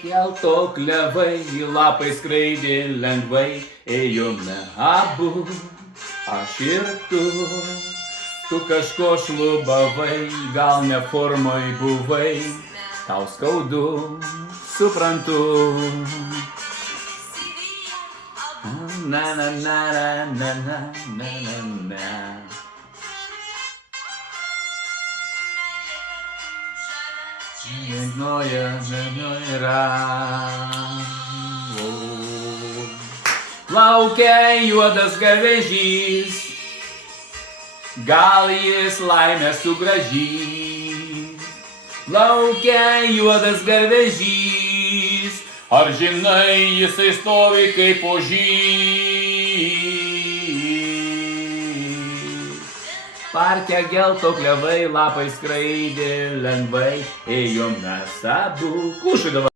Kelto klevai, lapai skraidė lengvai, ėjome abu, aš ir tu. Tu kažko šlubavai, gal ne formoj buvai, tau skaudu, suprantu. Na na na na na na na na na. Laukia juodas garvežys, gal jis laimę sugrąžys. Laukia juodas garvežys, ar žinai, jisai stovi kaip ožys. Parke gelto klevai, lapai skraidė lengvai, ėjom mes abu. Kušai dabar.